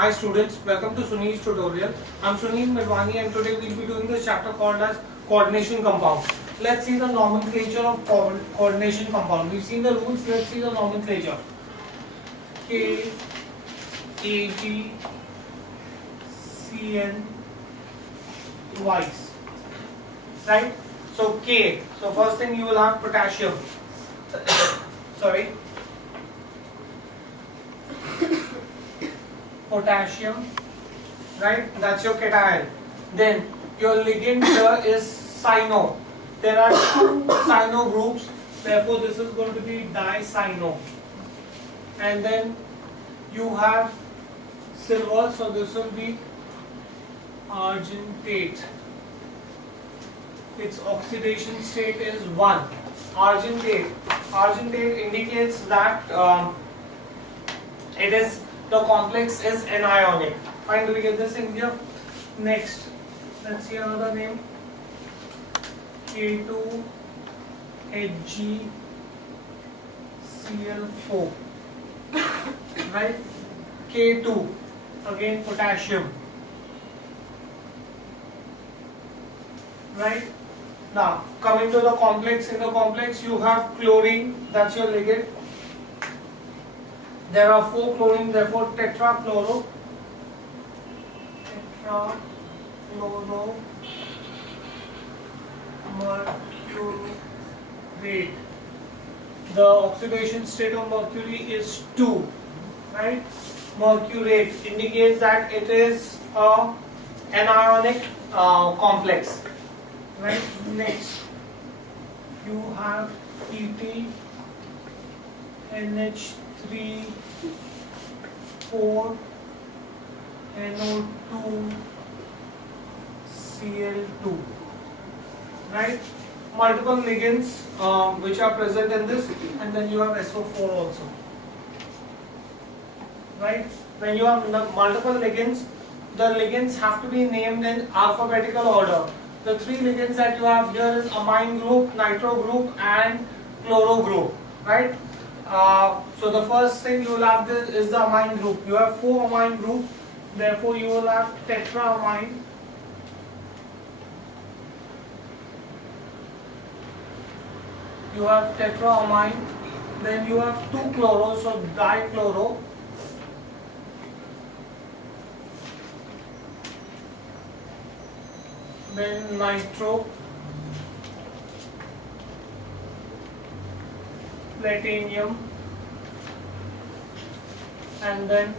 Hi students, welcome to Sunil's tutorial. I'm Sunil Medwani and today we'll be doing this chapter called as coordination compound. Let's see the nomenclature of coordination compound. We've seen the rules, let's see the nomenclature. K, Ag, Cn, twice. Right? So K, so first thing you will have potassium. Sorry. Potassium, right? That's your cation. Then your ligand here is cyano. There are two cyano groups, therefore this is going to be dicyano. And then you have silver, so this will be argentate. Its oxidation state is 1. Argentate indicates that the complex is anionic. Fine, do we get this in here? Next, let's see another name. K2 HgCl4. Right? K2, again potassium. Right? Now, coming to the complex, in the complex you have chlorine, that's your ligand. There are 4 chlorine, therefore tetrachloro mercurate. The oxidation state of mercury is 2, right? Mercurate indicates that it is a anionic complex, right? Next, you have EtNH3 4 NO2 Cl2, right? Multiple ligands which are present in this, and then you have SO4 also, right? When you have multiple ligands, the ligands have to be named in alphabetical order. The 3 ligands that you have here is amine group, nitro group and chloro group, right? So the first thing you will have is the amine group. You have 4 amine group, therefore you will have tetraamine. You have tetraamine, then you have 2 chloro, so dichloro. Then nitro, platinum, and then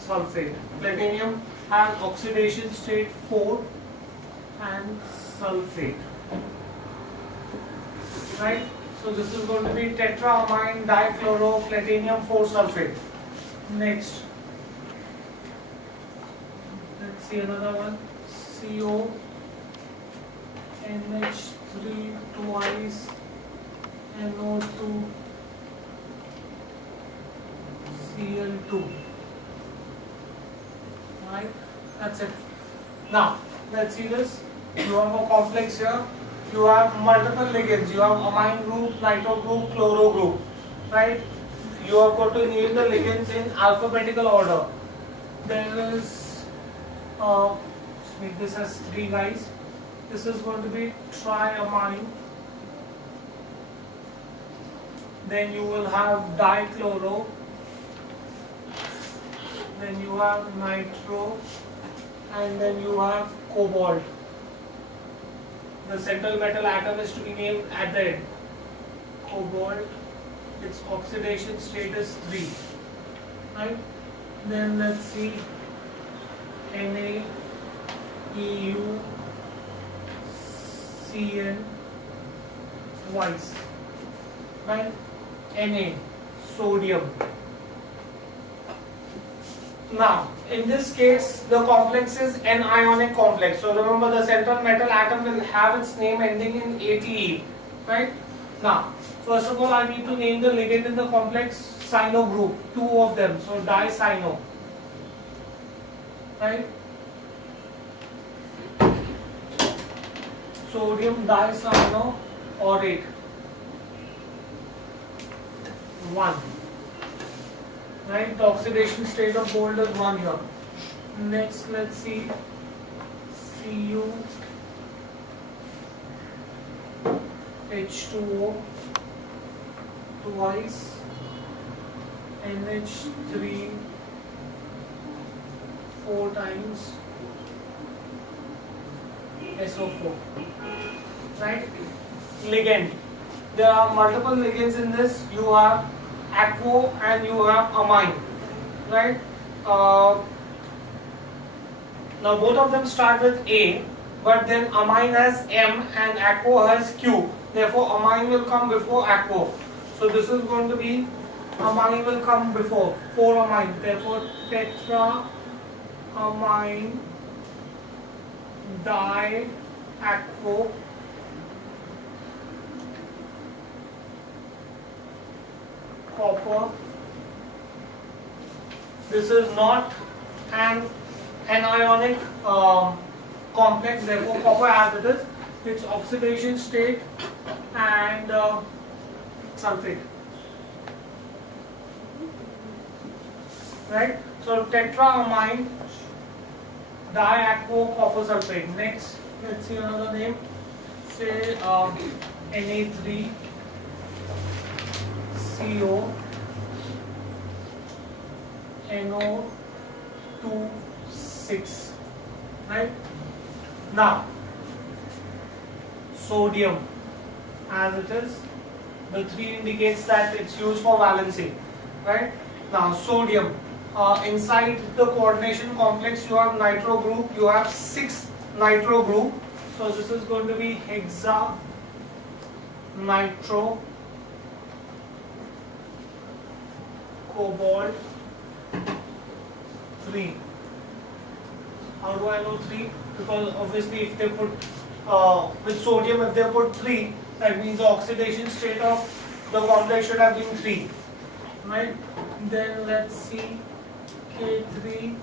sulfate. Platinum has oxidation state 4 and sulfate, right? So this is going to be tetraamine dichloro platinum 4 sulfate. Next, let's see another one. CO NH3 twice NO2 Cl2, right? That's it. Now let's see this. You have a complex here. You have multiple ligands. You have amine group, nitro group, chloro group, right? You have got to name the ligands in alphabetical order. There is let's make this as 3 guys. This is going to be triamine. Then you will have dichloro. Then you have nitro, and then you have cobalt. The central metal atom is to be named at the end. Cobalt, its oxidation state is 3, right? Then let's see NaEu Cn twice, right? Na, sodium. Now, in this case, the complex is an ionic complex. So remember, the central metal atom will have its name ending in Ate, right? Now, first of all, I need to name the ligand in the complex cyano group, 2 of them. So dicyano, right? Sodium dicyanoaurate. 1. Right, the oxidation state of gold is 1 here. Next, let's see Cu H2O twice, NH3 4 times, SO4. Right? Ligand. There are multiple ligands in this. You have aquo and you have amine. Right? Now both of them start with A, but then amine has M and aquo has Q. Therefore, amine will come before aquo. So this is going to be, amine will come before 4-amine. Therefore, tetra-amine diaquo copper. This is not an anionic complex, therefore copper as it is, its oxidation state and sulfate. Right? So tetraamine diaquo copper sulfate. Next, let's see another name. Say Na3CO NO2 right? Now, sodium as it is, the 3 indicates that it's used for valency, right? Now, sodium, inside the coordination complex you have nitro group, you have 6 nitro group, so this is going to be hexa nitro cobalt 3. How do I know 3? Because obviously if they put with sodium, if they put 3, that means the oxidation state of the complex should have been 3, right? Then let's see K3CO,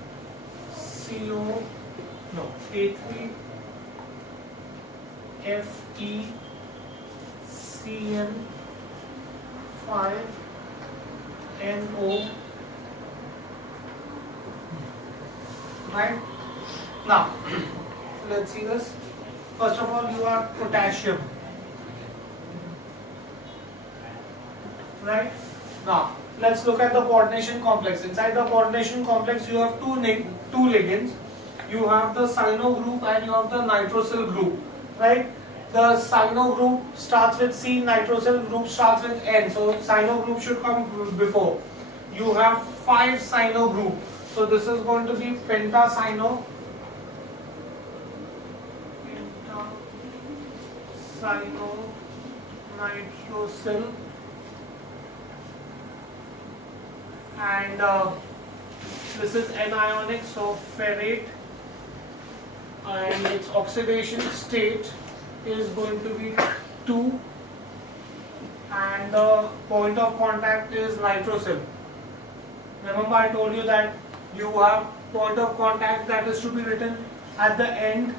no, K3FeCN5NO, right? Now, let's see this. First of all, you have potassium, right? Now, let's look at the coordination complex. Inside the coordination complex, you have two ligands. You have the cyano group and you have the nitrosyl group, right? The cyano group starts with C, nitrosyl group starts with N. So, cyano group should come before. You have 5 cyano group. So, this is going to be pentacyano. Nitrosyl, and this is anionic, so ferrate, and its oxidation state is going to be 2, and the point of contact is nitrosyl. Remember I told you that you have point of contact that is to be written at the end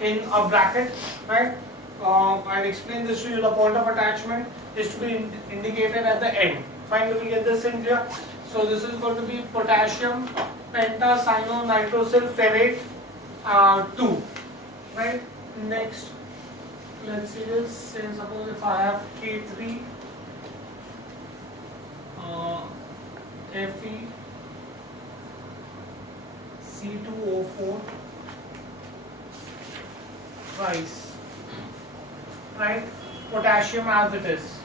in a bracket, right? I'll explain this to you. The point of attachment is to be indicated at the end. Finally, we get this in here. So this is going to be potassium pentacyano-nitrosyl ferrate 2, right? Next, let's see this. Say suppose if I have K3 Fe C2O4 twice, right? Potassium as it is,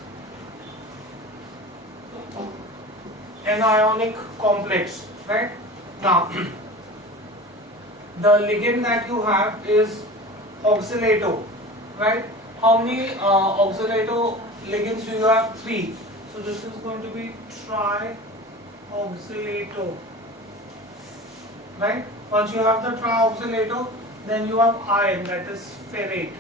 anionic complex, right? Now, the ligand that you have is oxalato, right? How many oxalato ligands do you have? 3. So this is going to be trioxalato, right? Once you have the trioxalato, then you have iron, that is ferrate,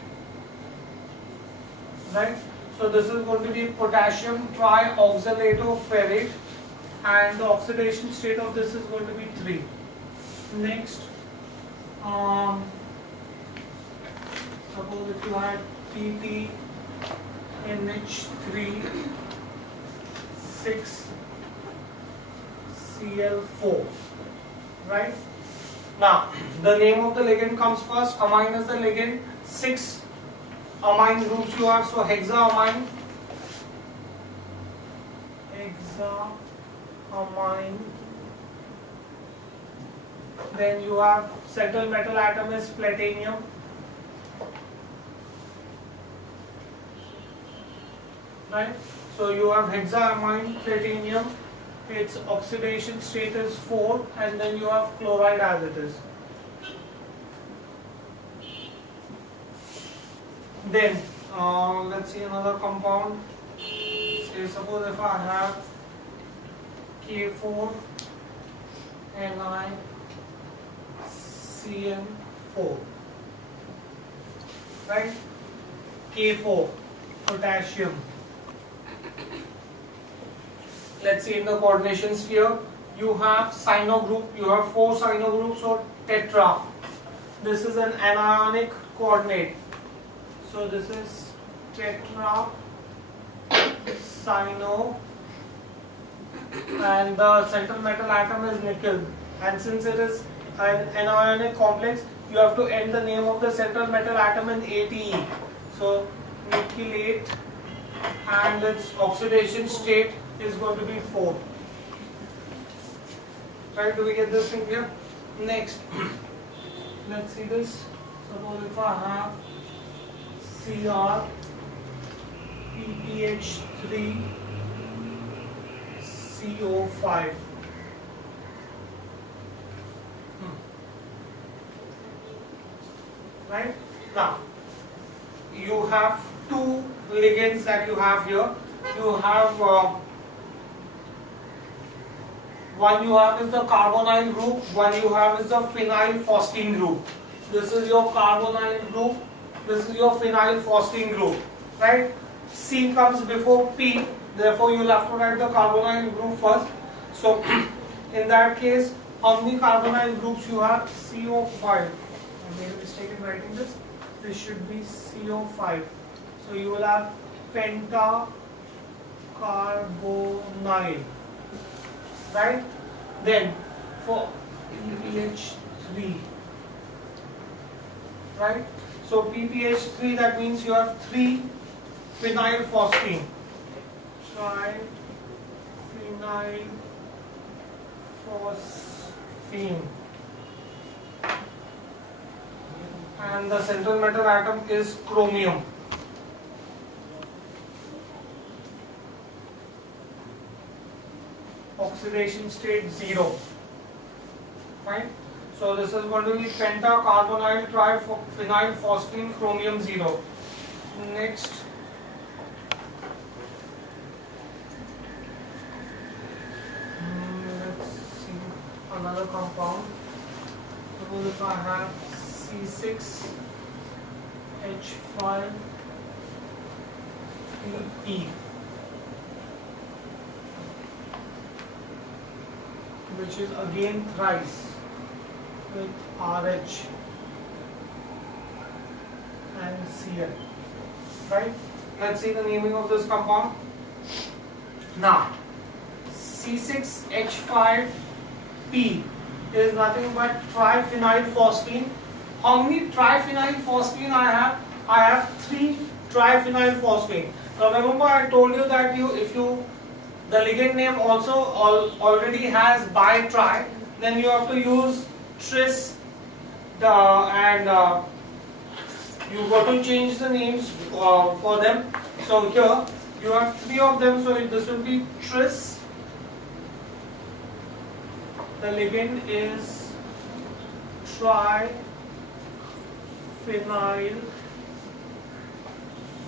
right? So this is going to be potassium trioxalato ferrate, and the oxidation state of this is going to be 3. Next, suppose if you had PTNH3 6Cl4, right? Now, the name of the ligand comes first. Amine is the ligand. 6 amine groups you have. So hexaamine, then you have central metal atom is platinum, right? So you have hexaamine platinum, its oxidation state is 4, and then you have chloride as it is. Then let's see another compound. Say suppose if I have K4 NiCN4, right? K4 potassium. Let's see in the coordination sphere, you have cyno group, you have 4 cyno groups or tetra. This is an anionic coordinate. So this is tetra cyno, and the central metal atom is nickel. And since it is an anionic complex, you have to end the name of the central metal atom in ATE. So nickelate, and its oxidation state is going to be 4. Right, do we get this thing here? Next, let's see this. Suppose if I have Cr, PPH3, CO5. Right? Now, you have 2 ligands that you have here. You have one you have is the carbonyl group, one you have is the phenyl phosphine group. This is your carbonyl group, this is your phenyl phosphine group, right? C comes before P, therefore you will have to write the carbonyl group first. So in that case, how many carbonyl groups you have? CO5. I made a mistake in writing this. This should be CO5. So you will have pentacarbonyl, right? Then for PPH3, right? So PPH3, that means you have 3 phenyl phosphine. Phenyl phosphine. And the central metal atom is chromium. Oxidation state 0. Fine. So this is going to be pentacarbonyl triphenyl phosphine chromium 0. Next, let's see another compound. Suppose if I have C6H5P, which is again thrice with RH and Cl, right? Let's see the naming of this compound. Now, C6H5P is nothing but triphenyl phosphine. How many triphenyl phosphine I have? I have 3 triphenyl phosphine. Now remember, I told you that the ligand name also already has bi-tri, then you have to use tris, and you got to change the names for them. So here you have 3 of them, so this will be tris. The ligand is triphenyl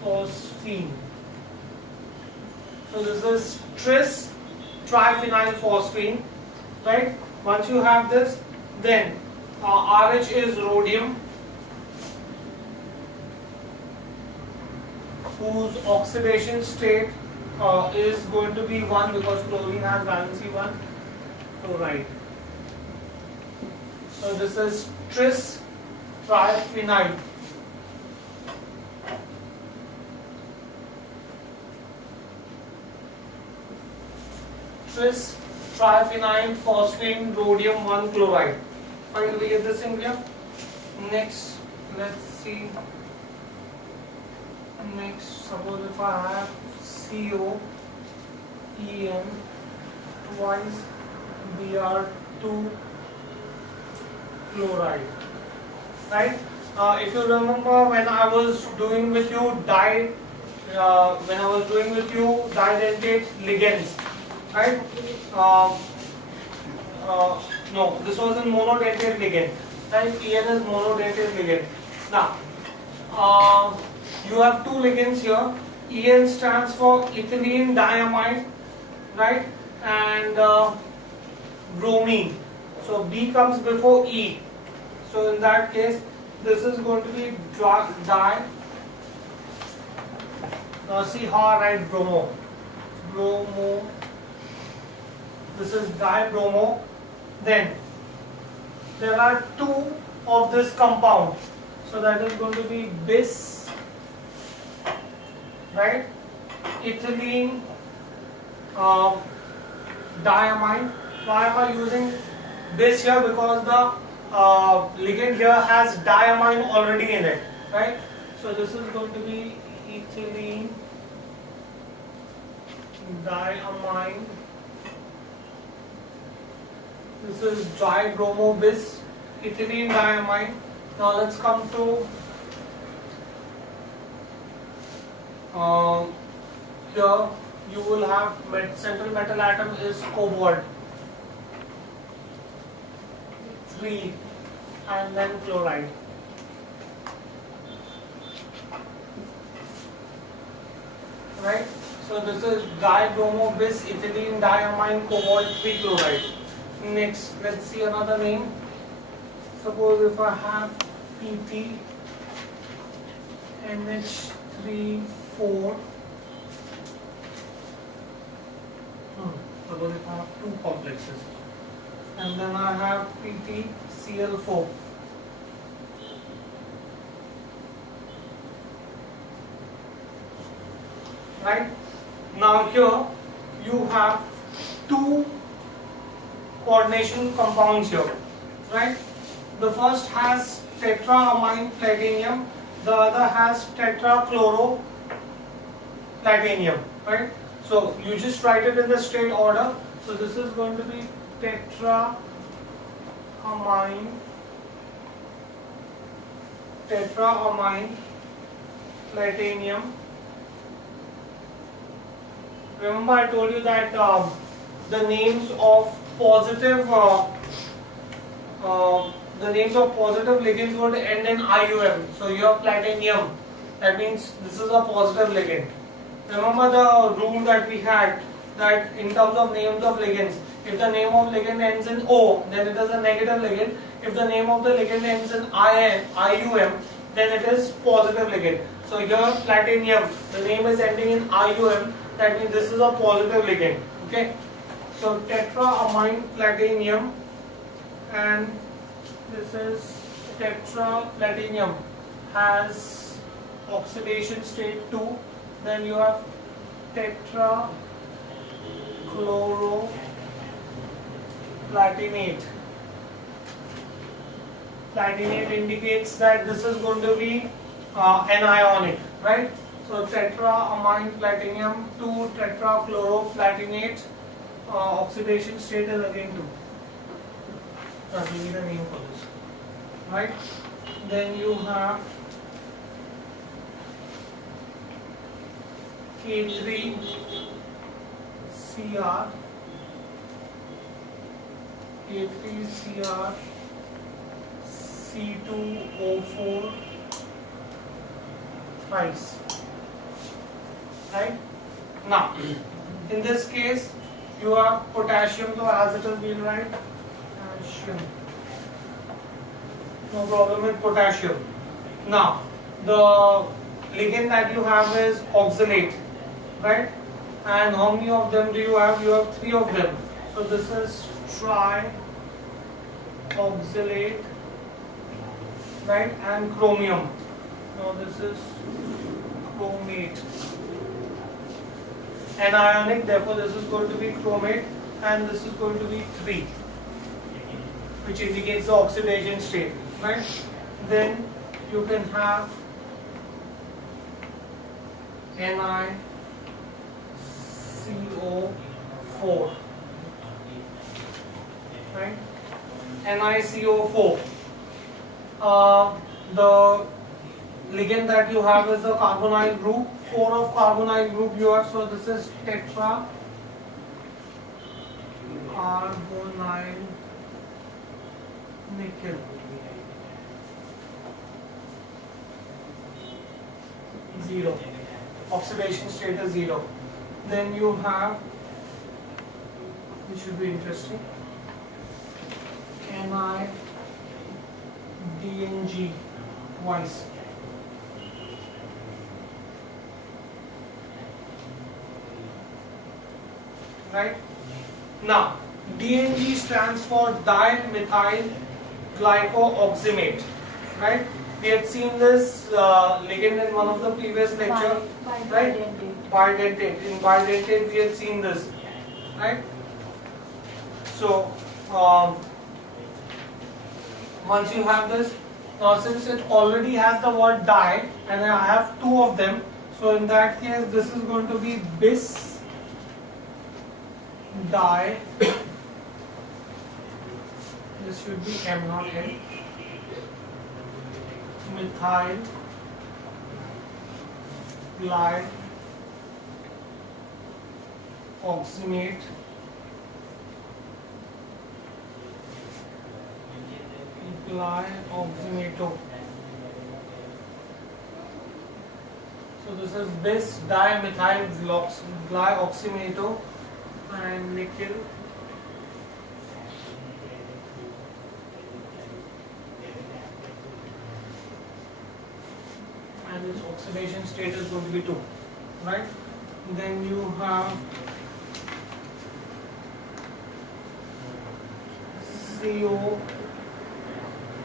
phosphine. So this is tris triphenyl phosphine, right? Once you have this, then RH is rhodium, whose oxidation state is going to be 1 because chlorine has valency 1, chloride. So this is tris triphenyl. Tris triphenyl phosphine rhodium 1 chloride. Fine, do we get this in here? Next, let's see. Next, suppose if I have CO, En twice Br2 chloride, right? If you remember when I was doing with you didentate ligands, right? No, this was in monodentate ligand, right? En is monodentate ligand. Now, you have two ligands here. En stands for ethylene diamide, right? And bromine. So B comes before E. So in that case, this is going to be di. Now see how I write bromo. Bromo. This is dibromo. Then there are two of this compound. So that is going to be bis, right? Ethylene diamine. Why am I using bis here? Because the ligand here has diamine already in it, right? So this is going to be ethylene diamine. This is dibromo bis, ethylene diamine. Now let's come to here. You will have central metal atom is cobalt 3 and then chloride. Right? So this is dibromo bis, ethylene diamine, cobalt 3 chloride. Next, let's see another name. Suppose if I have PT NH3 4. Suppose if I have two complexes, and then I have PtCl4. Right? Now here you have two coordination compounds here. Right? The first has tetraamine platinum, the other has tetrachloro platinum. Right? So you just write it in the straight order. So this is going to be tetraamine platinum. Remember I told you that the names of positive ligands would end in IUM. So you have platinum. That means this is a positive ligand. Remember the rule that we had, that in terms of names of ligands, if the name of ligand ends in O, then it is a negative ligand. If the name of the ligand ends in IUM, then it is positive ligand. So here platinum, the name is ending in IUM, that means this is a positive ligand. Okay. So tetraamine platinum, and this is tetraplatinum has oxidation state 2. Then you have tetrachloroplatinate. Platinate indicates that this is going to be anionic, right? So tetraamine platinum 2 tetrachloroplatinate, oxidation state is again 2. We need a name for this, right? Then you have K3Cr C2O4 twice, right? Now in this case you have potassium, so as it has been right, potassium, no problem with potassium. Now the ligand that you have is oxalate, right? And how many of them do you have? You have 3 of them. So this is trioxalate, right? And chromium. Now this is chromate. Anionic, therefore this is going to be chromate. and this is going to be 3, which indicates the oxidation state, right? Then you can have NiCO4, right? NiCO4. The ligand that you have is the carbonyl group. 4 of carbonyl group you have, so this is tetra carbonyl nickel. Zero. Oxidation state is 0. Then you have, which should be interesting, NiDNG twice. Right? Now, DNG stands for dimethyl glycooximate. Right? We had seen this ligand in one of the previous lecture. Right? Bidentate. In bidentate, we had seen this. Right? So, once you have this, since it already has the word di, and I have 2 of them, so in that case, this is going to be bis di. This should be M, not N. Methyl glyoximate glyoxymato. So this is bis dimethyl glyoxymato and nickel. And its oxidation state is going to be 2, right? Then you have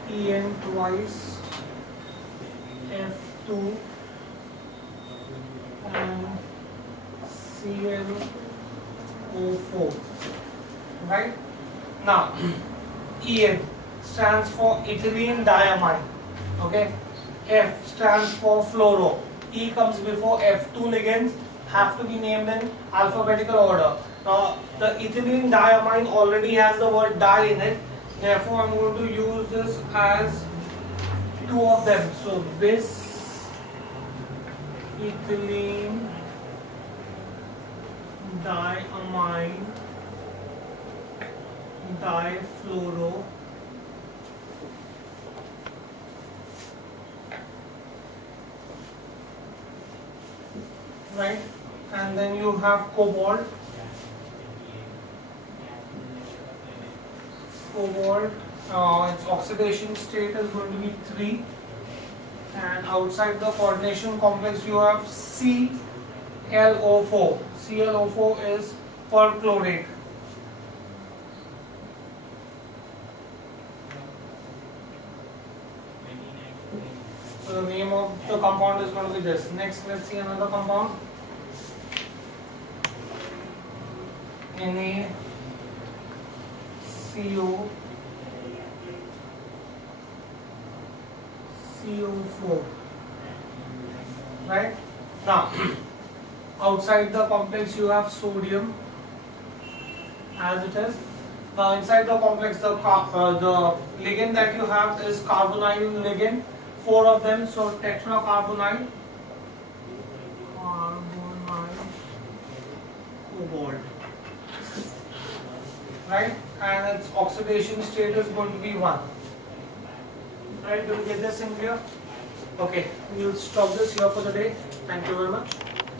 COEN twice, F2 and ClO4, right? Now, EN stands for ethylene diamine, okay? F stands for fluoro. E comes before F. 2 ligands have to be named in alphabetical order. Now, the ethylene diamine already has the word di in it. Therefore, I'm going to use this as 2 of them. So, bis ethylene diamine difluoro right, and then you have cobalt. Its oxidation state is going to be 3, and outside the coordination complex you have ClO4. ClO4 is perchlorate. So the name of the compound is going to be this. Next, let's see another compound. NaCO4. Right? Now, outside the complex you have sodium as it is. Now inside the complex the ligand that you have is carbonyl ligand. 4 of them, so tetracarbonyl cobalt, right? And its oxidation state is going to be 1. Right? Do you get this in clear? Okay, we'll stop this here for the day. Thank you very much.